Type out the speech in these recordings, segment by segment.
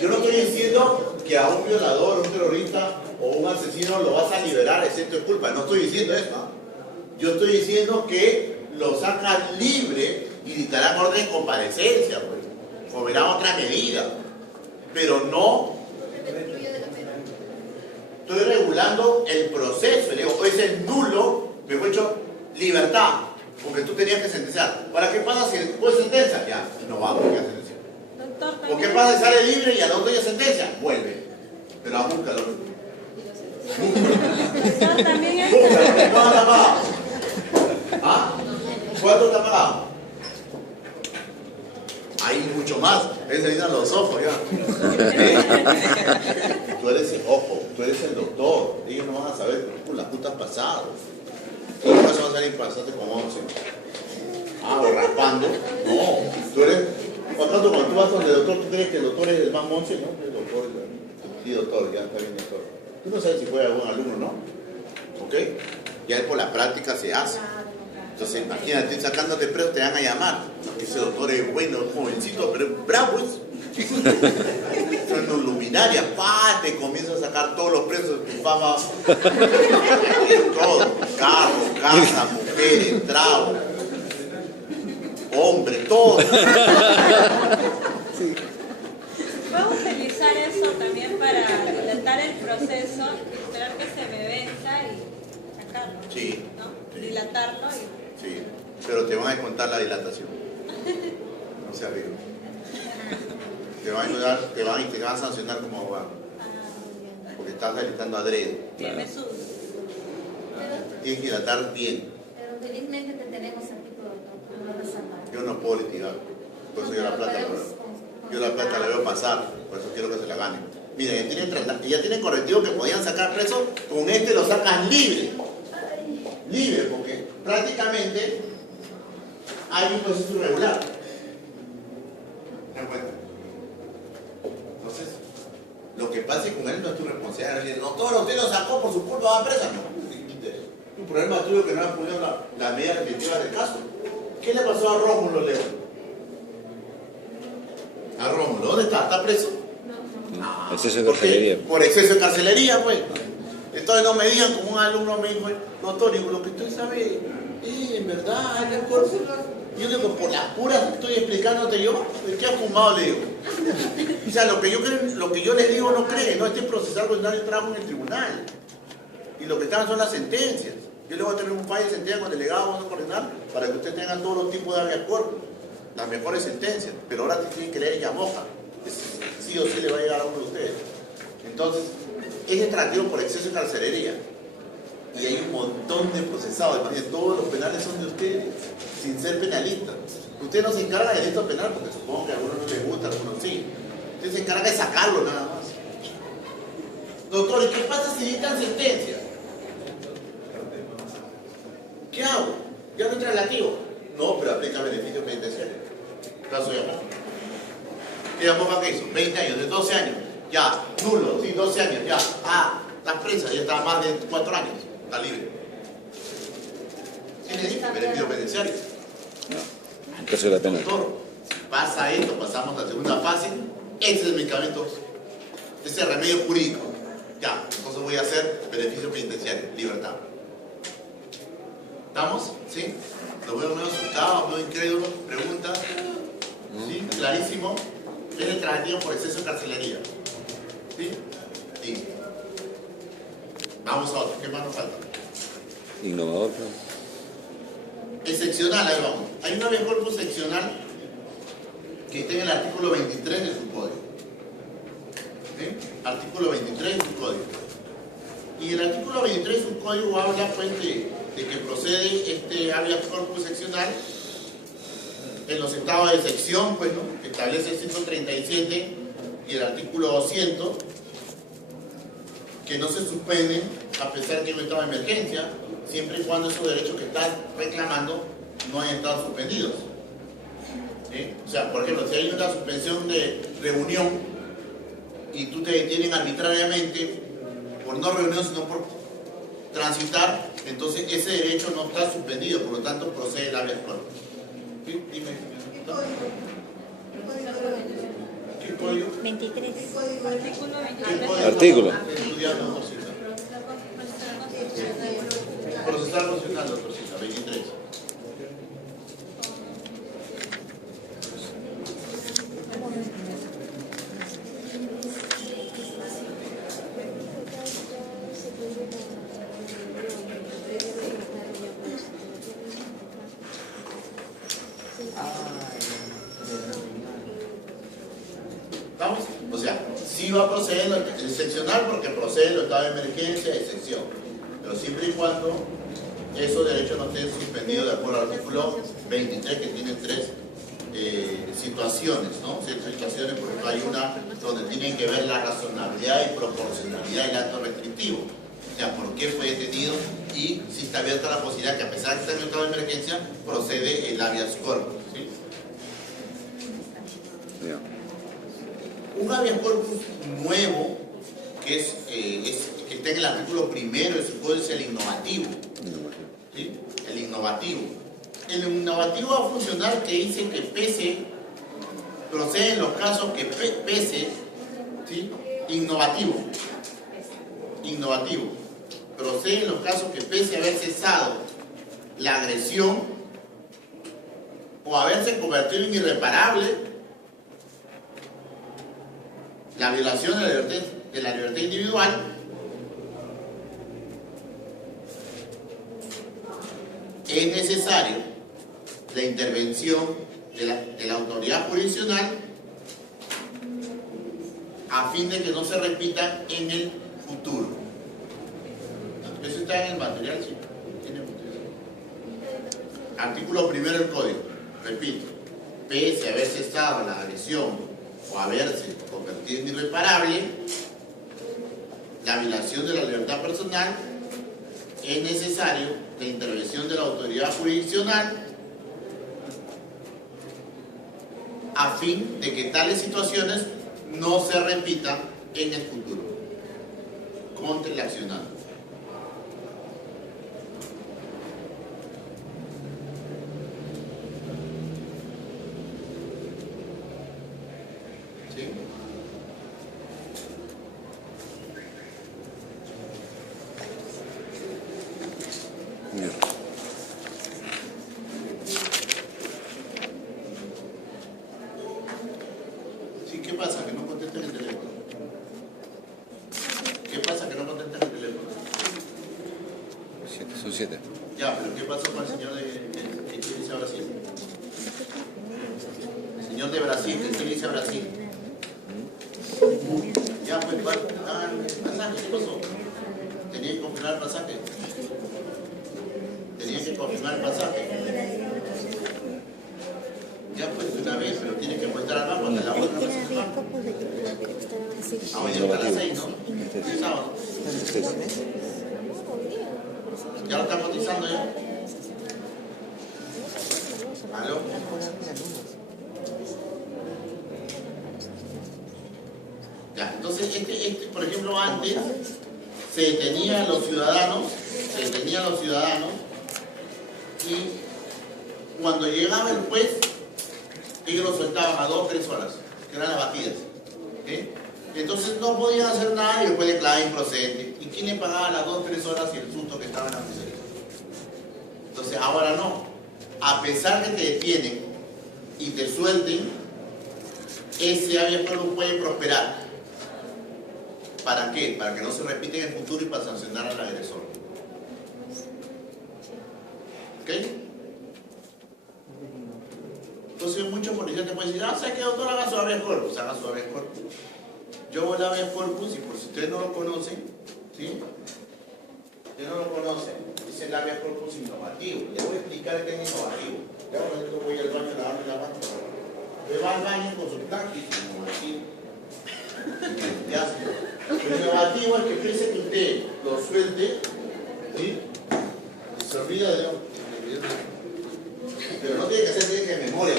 Yo no estoy diciendo que a un violador, un terrorista o un asesino lo vas a liberar excepto de culpa. No estoy diciendo eso, ¿no? Yo estoy diciendo que lo sacan libre y dictarán orden de comparecencia, pues, o verán otra medida, pero no estoy regulando el proceso. Le digo, es nulo, mejor dicho, libertad, porque tú tenías que sentenciar. ¿Para qué pasa si después sentencia? Ya, no vamos a sentenciar. ¿Por qué pasa si sale libre y al otro día sentencia? Vuelve, pero búscalo. También es... ¿Cuánto está pagado? ¿Ah? ¿Cuánto está pagado? Hay mucho más. Se dicen los ojos ya. Tú eres el ojo, tú eres el doctor. Ellos no van a saber por las putas pasadas. ¿Qué pasa? Va a salir pasante con 11. Ah, o raspando. No, tú eres. Por tanto, cuando tú vas donde el doctor, tú crees que el doctor es el más monce, ¿no? El doctor, sí, doctor, ya está bien, doctor. Tú no sabes si fue algún alumno, ¿no? ¿Ok? Ya por la práctica se hace. Entonces, imagínate, sacándote preso, te van a llamar. Ese doctor es bueno, es jovencito, pero es bravo. Son luminarias, ¡pah! Te comienzan a sacar todos los presos de tu fama. Todo, carro, casa, mujeres, trago, hombre, todo. Sí. Puedo utilizar eso también para dilatar el proceso, esperar que se me venza y sacarlo. Sí. ¿No? Dilatarlo y... Sí, pero te van a contar la dilatación. No se arriba. Te van a ayudar, te van a sancionar como abogado. Porque estás dilatando adrede. Tiene sus... Tienes que dilatar bien. Pero felizmente te tenemos aquí por no resaltar. Yo no puedo litigar. Por eso yo la plata la veo. Yo la plata la veo pasar. Por eso quiero que se la gane. Mira, ya tienen correctivo que podían sacar preso. Con este lo sacan libre. Libre, porque prácticamente hay un proceso irregular. ¿Te das cuenta? Entonces, lo que pase con él no es tu responsabilidad. Decir, doctor, usted lo sacó por su culpa, va a presa. No. Un problema tuyo que no han puesto la medida definitiva del caso. ¿Qué le pasó a Rómulo León? ¿A Rómulo? ¿Dónde está? ¿Está preso? No. Exceso de carcelería. Por exceso de carcelería, pues. Entonces no me digan como un alumno me dijo, doctor, digo, lo que usted sabe, en verdad, es el cuerpo. Yo digo, por las puras que estoy explicándote yo, ¿de qué ha fumado? Le digo. O sea, lo que yo les digo no creen, no estén procesando en el trabajo en el tribunal. Y lo que están son las sentencias. Yo le voy a tener un país de sentencias con delegados, vamos a coordinar, para que ustedes tengan todos los tipos de habeas corpus, las mejores sentencias. Pero ahora tienen que leer Yamoja, que sí o sí le va a llegar a uno de ustedes. Entonces, es extractivo por exceso de carcelería. Y hay un montón de procesados. Imagínense, todos los penales son de ustedes, sin ser penalistas. Ustedes no se encargan del delito penal, porque supongo que a algunos no les gusta, a algunos sí. Ustedes se encargan de sacarlo nada más. Doctor, ¿y qué pasa si dictan sentencia? ¿Qué hago? ¿Ya no es relativo? No, pero aplica beneficio penitenciario. Caso de Yamoja. ¿Qué Yamoja qué hizo? 20 años, de 12 años. Ya, nulo, sí, 12 años, ya. Ah, está presa, ya está más de 4 años. Está libre. ¿Qué le dice? Beneficio penitenciario. En caso de la pena. Doctor, pasa esto, pasamos a la segunda fase. Ese es el medicamento, ese es el remedio jurídico. Ya, entonces voy a hacer beneficio penitenciario, libertad. ¿Estamos? ¿Sí? Lo veo medio asustado, medio incrédulo. ¿Preguntas? ¿Sí? Clarísimo. Es el trastorno por exceso de carcelería. ¿Sí? Sí. Vamos a otro. ¿Qué más nos falta? Innovador. Excepcional, ahí vamos. Hay una habeas corpus seccional que está en el artículo 23 de su código. ¿Sí? Artículo 23 de su código. Y el artículo 23 de su código habla pues de que procede este habeas corpus seccional en los estados de sección, pues, ¿no? Establece el 137 y el artículo 200 que no se suspenden a pesar que hay un estado de emergencia, siempre y cuando esos derechos que estás reclamando no hayan estado suspendidos. ¿Sí? O sea, por ejemplo, si hay una suspensión de reunión y tú te detienen arbitrariamente por no reunión, sino por transitar, entonces ese derecho no está suspendido, por lo tanto procede el habeas corpus. ¿Sí? Dime. ¿Qué? código? 23. Artículo ¿Qué 23. código Artículo. está estudiando, doctorcita? Procesal constitucional, doctorcita, 23. ¿Vamos? O sea, sí va a proceder el seccional porque procede el estado de emergencia, excepción. Pero siempre y cuando esos derechos no estén suspendidos de acuerdo al artículo 23, que tiene tres situaciones, ¿no? Situaciones, por ejemplo, hay una donde tienen que ver la razonabilidad y proporcionalidad del acto restrictivo. O sea, por qué fue detenido y si está abierta la posibilidad que a pesar de que está en estado de emergencia, procede el habeas corpus, ¿sí? Ya. Un habeas corpus nuevo, que que está en el artículo primero de su código, es el innovativo. ¿Sí? El innovativo. El innovativo va a funcionar que dice que pese, procede en los casos que pese, ¿sí? Innovativo. Innovativo. Procede en los casos que pese haber cesado la agresión o haberse convertido en irreparable la violación de la libertad individual, es necesario la intervención de la autoridad jurisdiccional a fin de que no se repita en el futuro. Eso está en el material, sí. Artículo primero del código. Repito, pese a haber cesado la agresión o haberse convertido en irreparable la violación de la libertad personal, es necesario la intervención de la autoridad jurisdiccional a fin de que tales situaciones no se repitan en el futuro contra el accionante. ¿Sí? Ya. Sí, ¿qué pasa? Que no contestan el teléfono. ¿Qué pasa? Que no contestan el teléfono. Son 7. Ya, pero ¿qué pasó con el señor que dice Brasil? El señor de Brasil, que dice Brasil. Ya, pues, el pasaje, ¿qué pasó? Tenía que confirmar el pasaje. Tenía que confirmar el pasaje. Ya, pues, de una vez, pero tiene que muestrar al banco hasta la otra vez. Ah, hoy hasta las 6, ¿no? El sábado. ¿Ya lo están cotizando ya? ¿Aló? Ya, entonces, por ejemplo, antes se detenían los ciudadanos y cuando llegaba el juez, ellos los soltaban a 2 o 3 horas, que eran las batidas. ¿Okay? Entonces no podían hacer nada y el juez declaraba improcedente. ¿Y quién le pagaba las 2 o 3 horas y el susto que estaba en la miseria? Entonces ahora no. A pesar que te detienen y te suelten, ese habeas corpus puede prosperar. ¿Para qué? Para que no se repita en el futuro y para sancionar al agresor. ¿Ok? Entonces muchos policías te pueden decir, ¿sabes qué, doctor? Haga su habeas corpus. Haga su habeas corpus. Yo voy al habeas corpus y por si ustedes no lo conocen, ¿sí? Ustedes no lo conocen, es el habeas corpus innovativo. Les voy a explicar qué es innovativo. Ya por ejemplo voy al baño a lavarme la mano. Me va al baño con su tanque innovativo. Ya, el innovativo es que piense que usted lo suelte, ¿sí? Y se olvida de pero no tiene que hacer de memoria.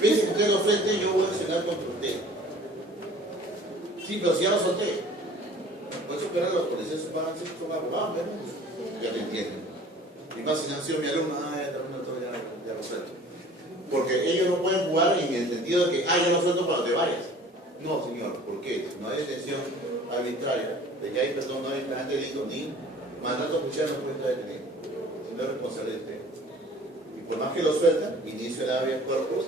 Piense que usted lo suelte, yo voy a accionar contra usted. Sí, pero si ya lo solté. Por eso que ahora los policías son abogados, ¿no? Ya te entienden. Y más si han sido mi alumno, ya lo suelto. Porque ellos no pueden jugar en el sentido de que, ya lo suelto para que te vayas. No, señor, ¿por qué? No hay detención arbitraria, de que hay, perdón, no hay flagrante delito ni mandato judicial no puede estar detenido. Si no es responsable de usted. Y por más que lo sueltan, inicio de habeas corpus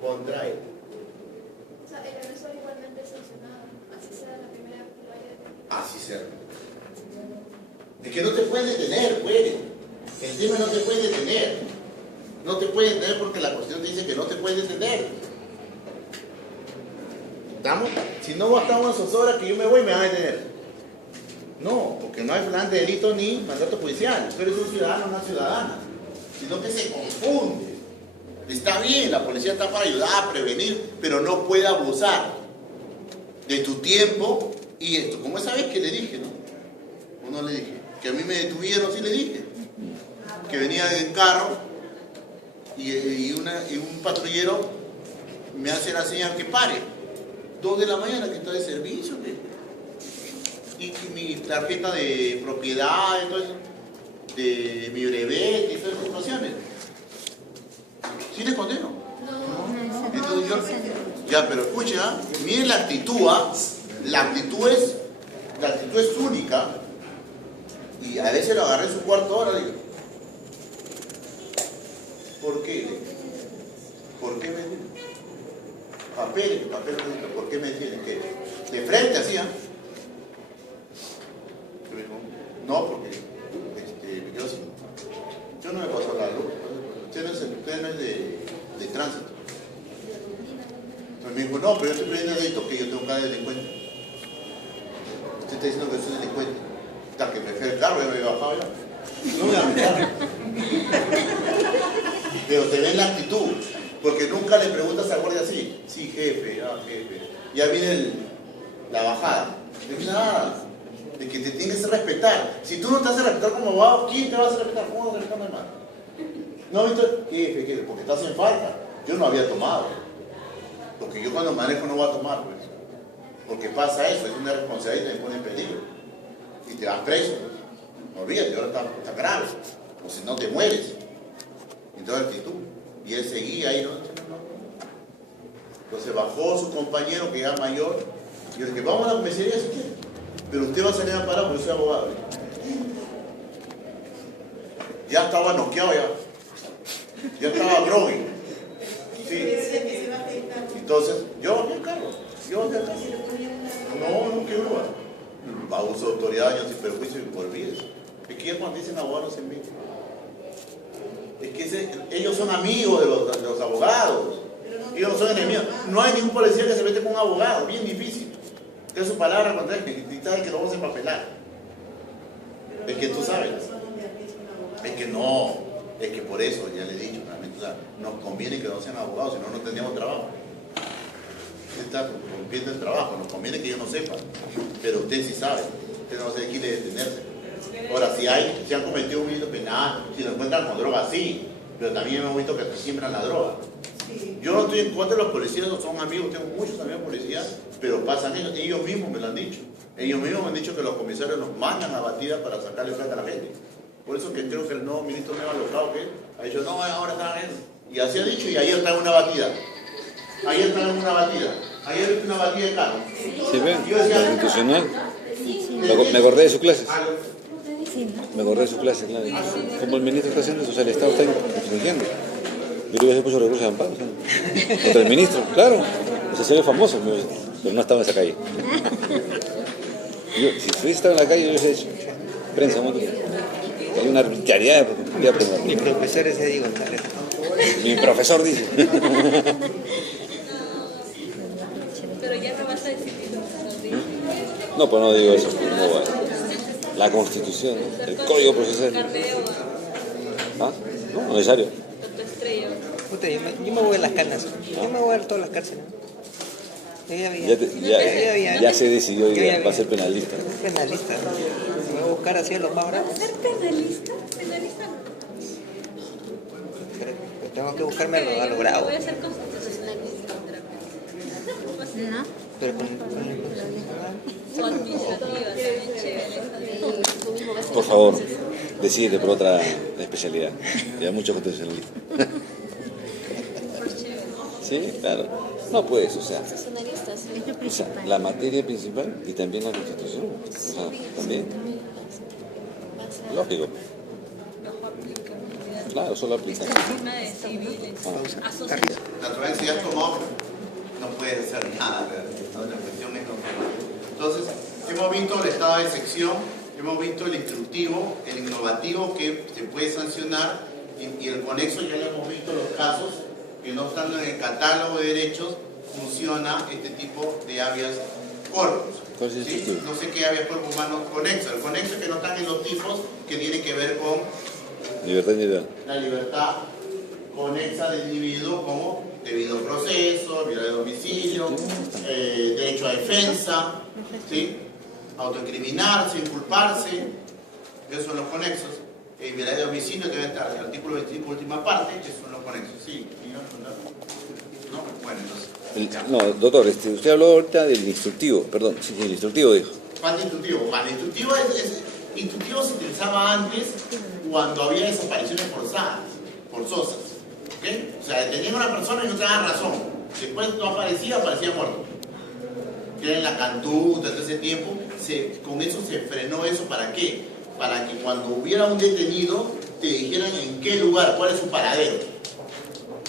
contra él. O sea, el agresor igualmente es sancionado, así sea la primera vez que lo haya detenido. Así será. Es que no te pueden detener, güey. El tema no te puede detener. No te puede detener porque la Constitución dice que no te puede detener. ¿Estamos? Si no bastamos esas horas que yo me voy, me van a detener. No, porque no hay flagrante delito ni mandato judicial. Tú eres un ciudadano o una ciudadana. Sino que se confunde. Está bien, la policía está para ayudar, a prevenir, pero no puede abusar de tu tiempo y esto. Como esa vez que le dije, ¿no? ¿O no le dije? Que a mí me detuvieron, sí le dije. Que venía en carro y un patrullero me hace la señal que pare. 2 de la mañana que está de servicio. Y mi tarjeta de propiedad, entonces, de mi brevet y todas esas situaciones. ¿Sí le condeno? No, Entonces yo, ya, pero escuche, miren la actitud, la actitud es única. Y a veces lo agarré en su cuarto hora, digo. ¿Por qué? ¿Por qué me detienen? Papeles, ¿por qué me detienen? ¿Qué? De frente hacían. No, porque me quedo así. Yo no me paso la luz. Usted no es de tránsito. Entonces me dijo, no, pero yo estoy pidiendo delito, que yo tengo cara de delincuente. Usted está diciendo que soy delincuente. Hasta que me fui al carro, ya me había bajado ya. No me voy a meter. Pero te ven la actitud. Porque nunca le preguntas al guardia así. Sí, jefe, jefe. Ya viene la bajada. De nada. De que te tienes que respetar. Si tú no te haces respetar como abogado, ¿quién te va a hacer respetar? ¿Cómo vas a respetar a más? No, jefe, porque estás en falta. Yo no había tomado. Porque yo cuando manejo no voy a tomar, pues. Porque pasa eso, es una responsabilidad y te pone en peligro. Y te vas preso. No olvídate, ahora está grave. O si no te mueres. Entonces actitud. Y él seguía ahí, ¿no? Entonces bajó su compañero que era mayor. Y yo le dije, vamos a la comisaría si quiere. Pero usted va a salir a parar porque soy abogado. Ya estaba noqueado ya. Ya estaba groggy. Sí. Entonces, yo bajé el carro. No, qué broma. Abuso de autoridad, daño sin perjuicio y por vidas. Es que ya cuando dicen abogados en mí. Es que ellos son amigos de los abogados. Ellos no son enemigos. No hay ningún policía que se mete con un abogado. Bien difícil. Es su palabra contra él, y sabes que lo vamos a empapelar. Es que tú sabes. Es que no. Es que por eso, ya le he dicho, realmente, nos conviene que no sean abogados, si no, no tendríamos trabajo. Usted está rompiendo el trabajo, nos conviene que ellos no sepan. Pero usted sí sabe. Usted no va a ser quien de detenerse. Ahora, si han cometido un delito penal, si lo encuentran con droga, sí. Pero también hemos visto que se siembran la droga. Yo no estoy en contra de los policías, son amigos, tengo muchos amigos policías, pero pasan ellos mismos me lo han dicho. Ellos mismos me han dicho que los comisarios nos mandan a batidas para sacarle plata a la gente. Por eso que creo que el nuevo ministro me ha alocado que ha dicho, no, ahora están en eso. Y así ha dicho, y ayer traen una batida. Ayer traen una batida. Ayer una batida de carro. ¿Sí ven? Constitucional. Me acordé de su clase. Me acordé de su clase, claro. Como el ministro está haciendo eso, o sea, el Estado está infringiendo. Yo le hubiese puesto recursos de amparo, ¿sabes? Contra el ministro, claro. O sea, se ve famoso, pero no estaba en esa calle. Yo, si hubiese estado en la calle, yo hubiese hecho prensa, ¿no? Hay una arbitrariedad. Mi profesor ese digo, González. Mi profesor dice. Pero ya no vas a decir que no nos dice. No, pues no digo eso. No, bueno. La Constitución, ¿no? El Código Procesal. Carneo, ¿Ah? No, necesario. doctor Estrella. Puta, yo me voy a las canas. Yo me voy a todas las cárceles. Ya se decidió que va a ser penalista. Penalista. Me voy a buscar así a los más bravos. ¿Ser penalista? ¿Penalista? Pero tengo que buscarme a lo bravo. Voy a ser constitucionalista. ¿No? Pero con O administrativa, también chévere. Por favor, decídete por otra especialidad. Ya muchos constitucionalistas. Sí, claro. No puedes, o sea. Constitucionalistas. O sea, la materia principal y también la Constitución. O sea, también. Lógico. Claro, solo aplica. Sistema de civiles. Asociación. Naturalmente, si has tomado, no puedes hacer nada, ¿verdad? La cuestión es no. Entonces, hemos visto el estado de sección, hemos visto el instructivo, el innovativo que se puede sancionar y el conexo ya le hemos visto los casos que no estando en el catálogo de derechos funciona este tipo de habeas corpus. ¿Cuál es el ¿Sí? instructivo? No sé qué habeas corpus humano conexo. El conexo es que no están en los tipos que tienen que ver con Libertad individual. la libertad conexa del individuo como debido proceso, libertad de domicilio, derecho a defensa, ¿sí? Autoincriminarse, inculparse, esos son los conexos. Libertad de domicilio debe estar en el artículo 25, última parte, que son los conexos. ¿Sí? ¿No? Bueno, entonces. No, doctor, usted habló ahorita del instructivo, perdón, sí, el instructivo dijo. ¿Cuál es instructivo? Bueno, el instructivo instructivo se utilizaba antes cuando había desapariciones forzosas. ¿Okay? O sea, detenían a una persona y no te daban razón. Después no aparecía muerto. Que era en la cantuta, todo ese tiempo, con eso se frenó eso. ¿Para qué? Para que cuando hubiera un detenido, te dijeran en qué lugar, cuál es su paradero.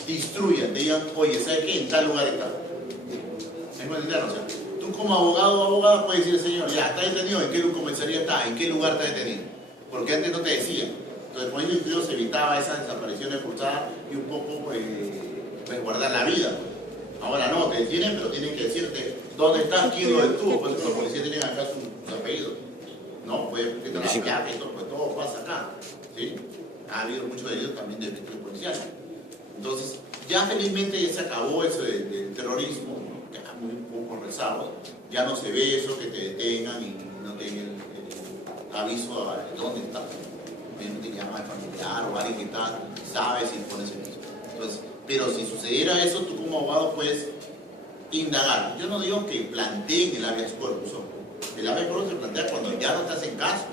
Te instruyan, te digan, oye, ¿sabes qué? En tal lugar está. ¿Es muy claro? O sea, tú como abogado o abogada puedes decir, señor, ya, está detenido, ¿en qué comisaría está? ¿En qué lugar está detenido? Porque antes no te decían. Entonces, con eso se evitaba esas desapariciones forzadas y un poco resguardar la vida. Ahora no, te detienen, pero tienen que decirte dónde estás, quién lo detuvo. Por eso los policías tienen acá sus apellidos. No, pues, que te la placa y todo, pues todo pasa acá. ¿Sí? Ha habido muchos delitos también de delitos policiales. Entonces, ya felizmente ya se acabó eso del terrorismo, ¿no? Ya muy poco rezado. Ya no se ve eso que te detengan y no te den el aviso de dónde estás. No te llama el familiar o alguien que está, sabe si pones el mismo. Entonces, pero si sucediera eso, tú como abogado puedes indagar. Yo no digo que planteen el habeas corpus. El habeas corpus se plantea cuando ya no estás en caso.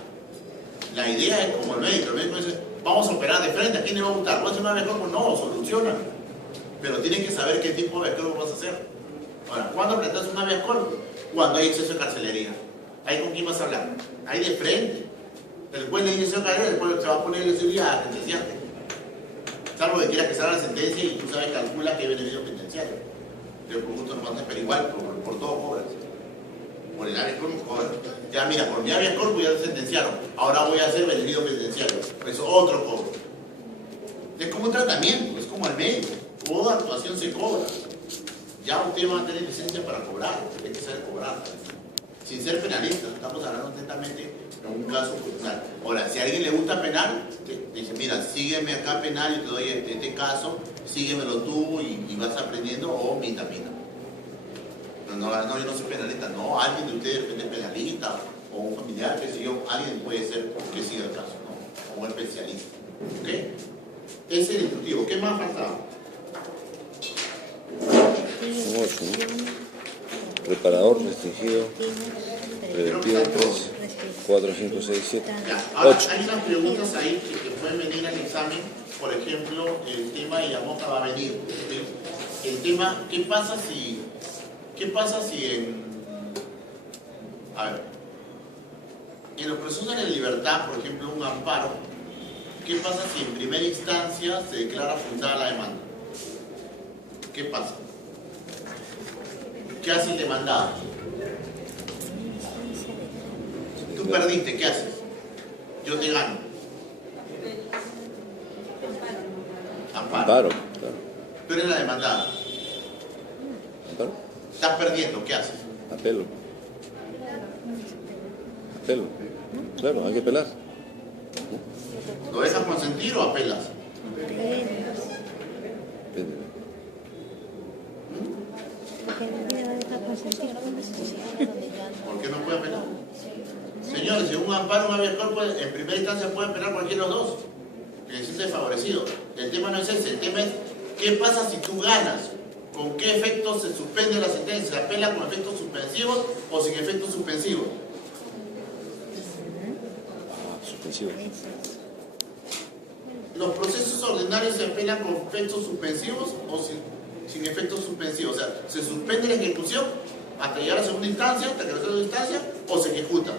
La idea es como el médico dice, vamos a operar de frente, ¿a quién le va a gustar? ¿Vas a hacer un habeas corpus? No, soluciona. Pero tienes que saber qué tipo de habeas corpus vas a hacer. Ahora, ¿cuándo planteas un habeas corpus? Cuando hay exceso de carcelería. ¿Ahí con quién vas a hablar? Ahí de frente. El juez le dice carrera, después se va a poner el seguridad a sentenciarte. Salvo que quieras que salga la sentencia y tú sabes, calcula que hay beneficio penitenciario. Pero por gusto no mandas, pero igual, por todo cobras. Por el habeas corpus cobras. Ya mira, por mi habeas corpus ya te sentenciaron. Ahora voy a hacer beneficio penitenciario. Pues otro cobro. Es como un tratamiento, es como el médico. Toda actuación se cobra. Ya usted va a tener licencia para cobrar, hay que saber cobrar. Sin ser penalista, estamos hablando atentamente en un caso personal. Ahora, si a alguien le gusta penal, te dice, mira, sígueme acá penal, yo te doy este caso, síguemelo tú y vas aprendiendo, o mita. No, yo no soy penalista, no, alguien de ustedes es penalista, o un familiar, qué sé yo, alguien puede ser que siga el caso, ¿no? O un especialista. ¿Ok? Ese es el instructivo. ¿Qué más faltaba? 8, ¿no? Preparador, restringido, preventivo 3, 4, 5, 6, 7, Ahora, 8. hay unas preguntas ahí que pueden venir al examen. Por ejemplo, el tema de Yamoca va a venir. ¿Sí? El tema, ¿qué pasa si en los procesos de libertad, por ejemplo, un amparo, ¿qué pasa si en primera instancia se declara fundada la demanda? ¿Qué pasa? ¿Qué hace el demandado? Tú perdiste, ¿qué haces? Yo te gano. Amparo, claro. Tú eres la demandada. Amparo, Estás perdiendo, ¿qué haces? apelo. Apelo. Claro, hay que apelar. ¿Lo dejas consentir o apelas? Depende. ¿Por qué no puede apelar? Señores, si un amparo, un habeas corpus, en primera instancia puede apelar cualquiera de los dos. Que se siente favorecido. El tema no es ese, el tema es ¿qué pasa si tú ganas? ¿Con qué efectos se suspende la sentencia? ¿Se apela con efectos suspensivos o sin efectos suspensivos? Suspensivo. ¿Los procesos ordinarios se apelan con efectos suspensivos o sin efectos suspensivos? O sea, ¿se suspende la ejecución hasta llegar a segunda instancia, hasta que resuelva la instancia, o se ejecuta.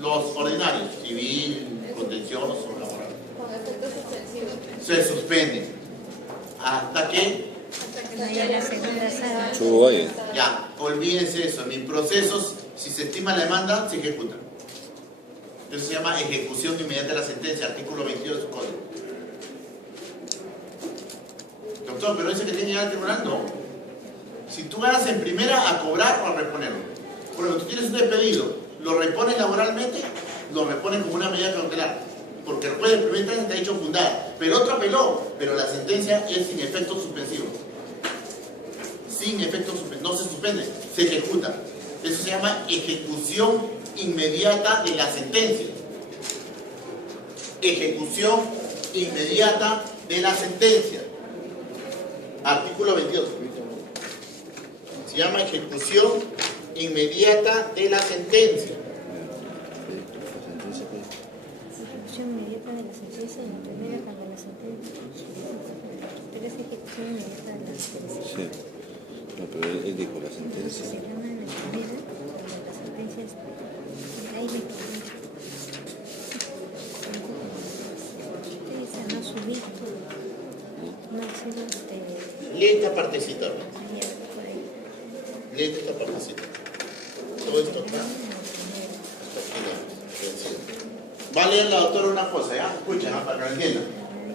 Los ordinarios, civil, contencioso, laboral. Con efectos suspensivos. Se suspende. ¿Hasta que? Subo Ya, olvídense eso. Mis procesos, si se estima la demanda, se ejecutan. Eso se llama ejecución inmediata de la sentencia, artículo 22 de su código. Doctor, pero ese que tiene que llegar al tribunal, no. Si tú ganas en primera, a cobrar o a reponerlo. Por ejemplo, tú tienes un despedido, lo repones laboralmente, lo repones como una medida cautelar. Porque el juez de primera instancia te ha dicho fundada. Pero otro apeló, pero la sentencia es sin efectos suspensivos. Sin efectos suspensivos, no se suspende, se ejecuta. Eso se llama ejecución inmediata de la sentencia. Ejecución inmediata de la sentencia. Artículo 22. Se llama ejecución inmediata de la sentencia. Ejecución inmediata de la sentencia y la primera cuando la sentencia. Pero es ejecución inmediata de la sentencia. Sí. No, pero él dijo la sentencia. Se llama la primera cuando la sentencia es. Ahí me equivoqué. Ustedes no subir todo. No hacer Lee esta partecita. Lee esta partecita. Todo esto acá. Va a leer la doctora una cosa, ¿ya? Escuchen, para que lo entiendan.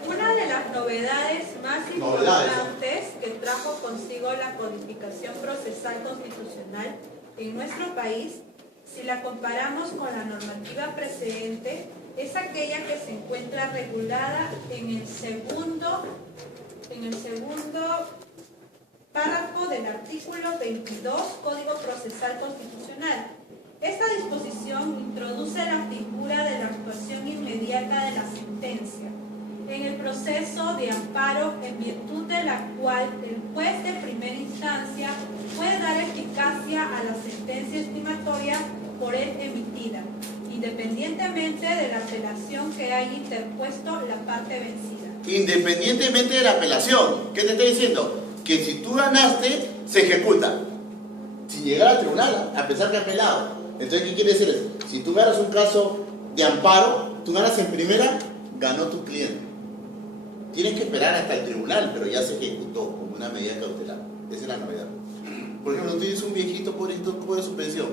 Una de las novedades más importantes que trajo consigo la codificación procesal constitucional en nuestro país, si la comparamos con la normativa precedente, es aquella que se encuentra regulada en el segundo párrafo del artículo 22 Código Procesal Constitucional. Esta disposición introduce la figura de la actuación inmediata de la sentencia en el proceso de amparo, en virtud de la cual el juez de primera instancia puede dar eficacia a la sentencia estimatoria por él emitida, independientemente de la apelación que haya interpuesto la parte vencida. Independientemente de la apelación, ¿qué te estoy diciendo? Que si tú ganaste, se ejecuta. Sin llegar al tribunal, a pesar que ha apelado. Entonces, ¿qué quiere decir eso? Si tú ganas un caso de amparo, tú ganas en primera, ganó tu cliente. Tienes que esperar hasta el tribunal, pero ya se ejecutó como una medida cautelar. Esa es la novedad. Por ejemplo, tú tienes un viejito pobrecito de suspensión,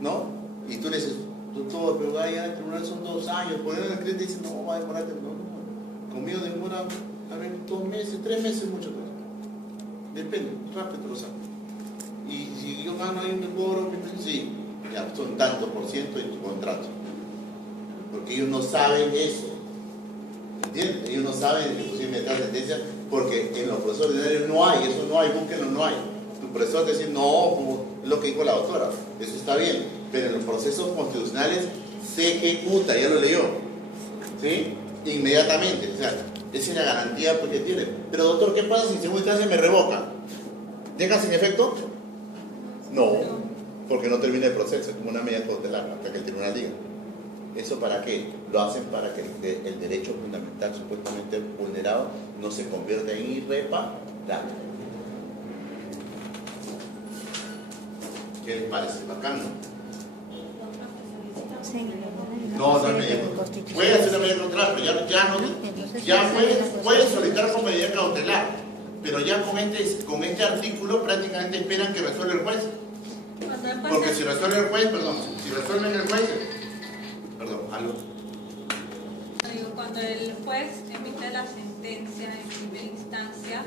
¿no? Y tú le dices, doctor, pero vaya al tribunal son 2 años. Por ejemplo, el cliente dice, no, va a demorarte. No. Conmigo demora, a ver, 2 meses, 3 meses, mucho más. Depende, rápido lo saco. Y si yo gano ahí un cobro, sí, ya son tanto por ciento en tu contrato. Porque ellos no saben eso. ¿Entiendes? Ellos no saben ejecución inmediata de sentencia porque en los procesos ordinarios no hay, eso no hay, búsquenlo, no hay. Tu profesor te dice, no, como es lo que dijo la doctora, eso está bien, pero en los procesos constitucionales se ejecuta, ya lo leyó, ¿sí? Inmediatamente, o sea, esa es la garantía que tiene. Pero doctor, ¿qué pasa si en segunda instancia me revoca? ¿Deja sin efecto? No, porque no termina el proceso, es como una medida cautelar hasta que el tribunal diga. ¿Eso para qué? Lo hacen para que el derecho fundamental supuestamente vulnerado no se convierta en irreparable. ¿Qué les parece? ¿Bacán, no? No, no es medida cautelar. Puede hacer una medida cautelar, pero ya puede solicitar como medida cautelar. Pero ya con este artículo prácticamente esperan que resuelva el juez. Porque si resuelve el juez, si resuelven el juez, algo. Cuando el juez emite la sentencia en primera instancia,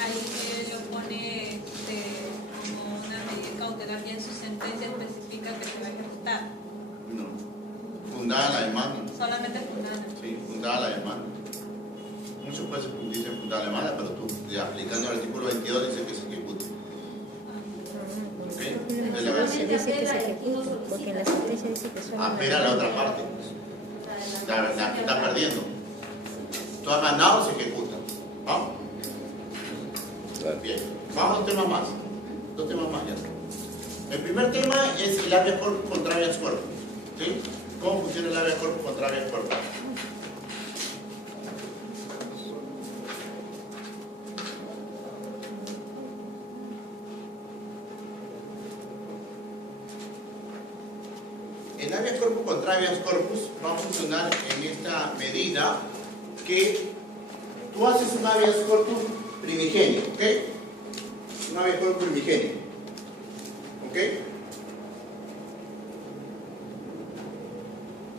ahí lo pone como una medida cautelar y en su sentencia especifica que se va a ejecutar. No, fundada la demanda. Solamente fundada. Sí, fundada la demanda. Muchos jueces dicen fundada la demanda, pero tú, ya aplicando el artículo 22, dice que se ejecuta. ¿Okay? Se dice que se ejecuta, porque la sentencia dice que solo. Apela la otra parte. La verdad que está perdiendo. Tú has ganado, se ejecuta. ¿Vamos? Bien. Vamos a 2 temas más. 2 temas más ya. El primer tema es el habeas corpus contra habeas corpus. ¿Sí? ¿Cómo funciona el habeas corpus contra habeas corpus? El habeas corpus contra habeas corpus va a funcionar en esta medida que tú haces un habeas corpus primigenio, ¿ok? Un habeas corpus primigenio, ¿ok?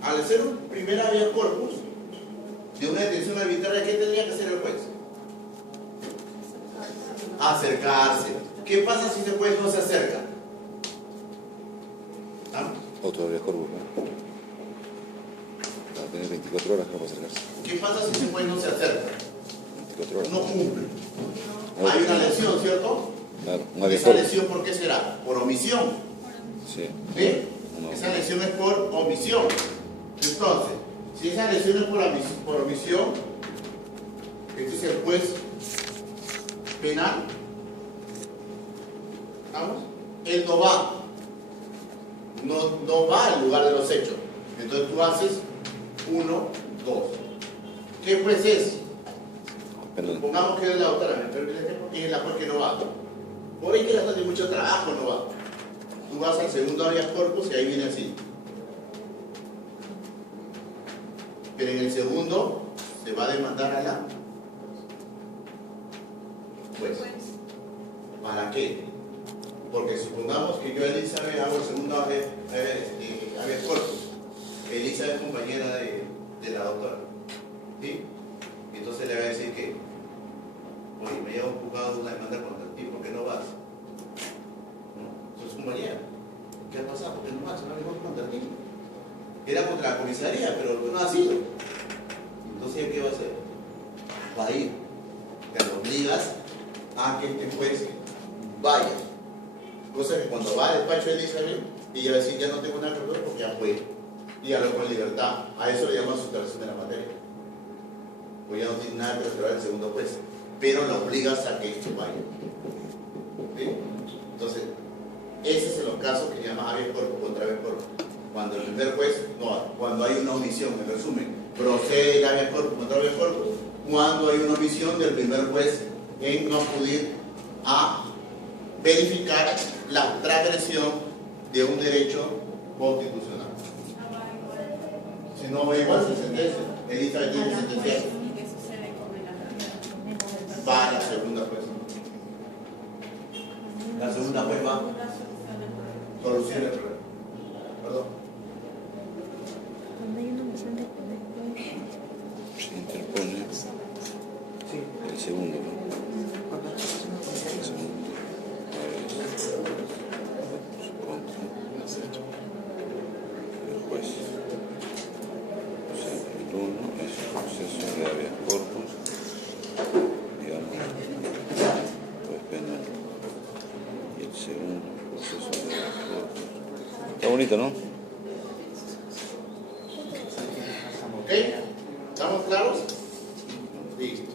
Al hacer un primer habeas corpus de una detención arbitraria, ¿qué tendría que hacer el juez? Acercarse. ¿Qué pasa si ese juez no se acerca? ¿Ah? Otro habeas corpus, ¿no? Va a tener 24 horas para acercarse. ¿Qué pasa si ese juez no se acerca? 24 horas. No cumple. Hay una lesión, ¿cierto? Claro, un habeas ¿Esa corpus. lesión por qué será? Por omisión. Sí. ¿Sí? No. Esa lesión es por omisión. Entonces, si esa lesión es por omisión, entonces el juez penal, ¿vamos? Él no va. No va al lugar de los hechos. Entonces tú haces 1, 2. ¿Qué juez es? Perdón. Supongamos que es la doctora, y es la juez que no va. Por ahí que la de mucho trabajo no va. Tú vas al segundo habeas corpus y ahí viene así. Pero en el segundo se va a demandar a la juez. ¿Para qué? Porque supongamos que yo, Elizabeth, hago el segundo habeas corpus. Elizabeth es compañera de la doctora. ¿Sí? Entonces le va a decir que, oye, me lleva un juzgado una demanda contra ti, ¿por qué no vas? ¿No? Sos compañera. ¿Qué ha pasado? ¿Por qué no vas? No le contra ti. Era contra la comisaría, pero no ha sido. Entonces, ¿qué va a hacer? Va a ir. Te lo obligas a que este juez vaya. Cosa que cuando va al despacho de Elizabeth, ella va a decir, ya no tengo nada que ver porque ya fue. Y ya lo con libertad. A eso le llaman sustracción de la materia. Pues ya no tiene nada que reservar el segundo juez. Pero lo obligas a que vaya. ¿Sí? Entonces, ese es el caso que se llama habeas corpus contra habeas corpus. Cuando el primer juez no va, cuando hay una omisión, en resumen, procede el habeas corpus contra habeas corpus, cuando hay una omisión del primer juez en no acudir a verificar la transgresión de un derecho constitucional. Si no va igual, se sentencia. Elizabeth tiene sentencia. Va a la segunda juez. La segunda juez va. Soluciona el problema. Perdón. Cuando hay una moción de poder, Se interpone el segundo, ¿no? El segundo. Contra el juez. O sea, el uno es el proceso de habeas corpus, digamos, juez penal. Y el segundo proceso de habeas corpus. Está bonito, ¿no? ¿Ok? ¿Estamos claros? Listo.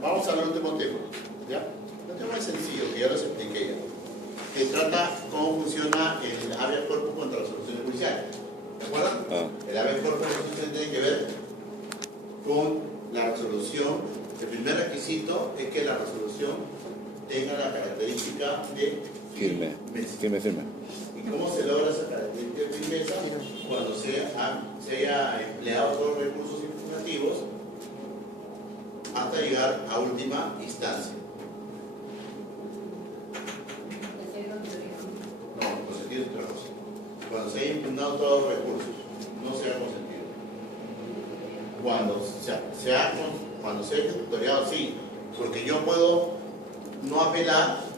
Vamos al último tema. ¿Ya? Un tema es sencillo, que ya los expliqué ya. Que trata cómo funciona el habeas corpus contra las resoluciones judiciales. ¿De acuerdo? El habeas corpus tiene que ver con la resolución. El primer requisito es que la resolución tenga la característica de Firme. Firme. ¿Y cómo se logra esa característica de firmeza? Cuando se haya empleado todos los recursos impugnativos hasta llegar a última instancia. No, consentido es otra cosa. Cuando se haya impugnado todos los recursos, no se ha consentido. Cuando se haya ejecutoriado, sí, porque yo puedo no apelar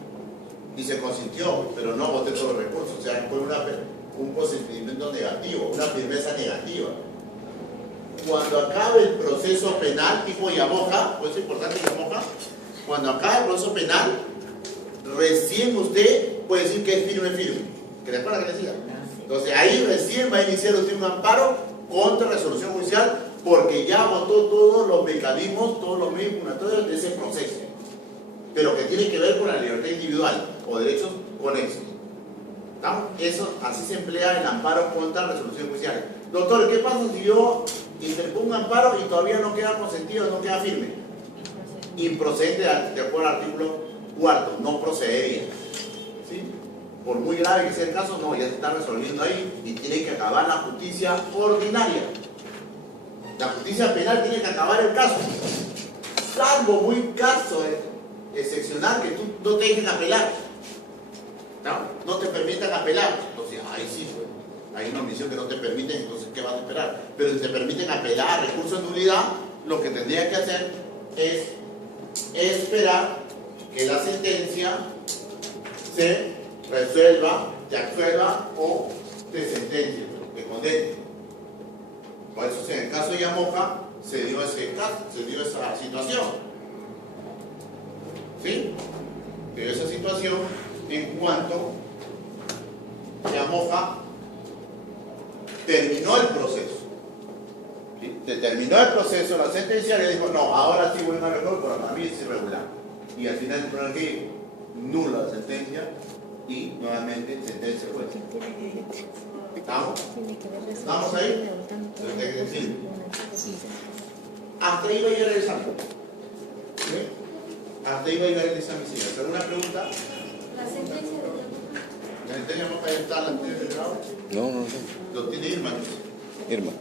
y se consintió, pero no voté todos los recursos, o sea, fue un procedimiento negativo, una firmeza negativa. Cuando acabe el proceso penal tipo Yamoja, pues es importante Yamoja, cuando acabe el proceso penal, recién usted puede decir que es firme. ¿Que le acuerda que le decía? Entonces ahí recién va a iniciar usted un amparo contra resolución judicial porque ya votó todos los mecanismos, todos los medios impugnatorios de ese proceso. Pero que tiene que ver con la libertad individual o derechos conexos. ¿Estamos? Eso, así se emplea el amparo contra resolución judicial. Doctor, ¿qué pasa si yo interpongo un amparo y todavía no queda consentido, no queda firme? Improcedente de acuerdo al artículo 4, no procedería. ¿Sí? por muy grave que sea el caso, no, ya se está resolviendo ahí y tiene que acabar la justicia ordinaria. La justicia penal tiene que acabar el caso. Salvo muy caso excepcional que tú no te dejes apelar. No te permitan apelar. Entonces, ahí sí, pues, hay una omisión que no te permiten, entonces, ¿qué vas a esperar? Pero si te permiten apelar, recurso de nulidad, lo que tendría que hacer es esperar que la sentencia se resuelva, te absuelva o te sentencie, te condene. Por eso, en el caso de Yamoja, se dio ese caso, se dio esa situación. ¿Sí? Se dio esa situación en cuanto Yamoja terminó el proceso. ¿Sí? Se terminó el proceso, la sentencia le dijo, no, ahora sí voy a mejor, pero para mí es irregular. Y al final, ¿por aquí? Nula la sentencia y nuevamente sentencia juez. ¿Estamos? ¿Estamos ahí? Sí. Hasta ahí va a llegar el examen. ¿Sí? Hasta ahí va a llegar el examen. ¿Alguna pregunta? La sentencia de ¿La sentencia no puede estar la sentencia de grado? No, no sé. Lo tiene Irma. Irma.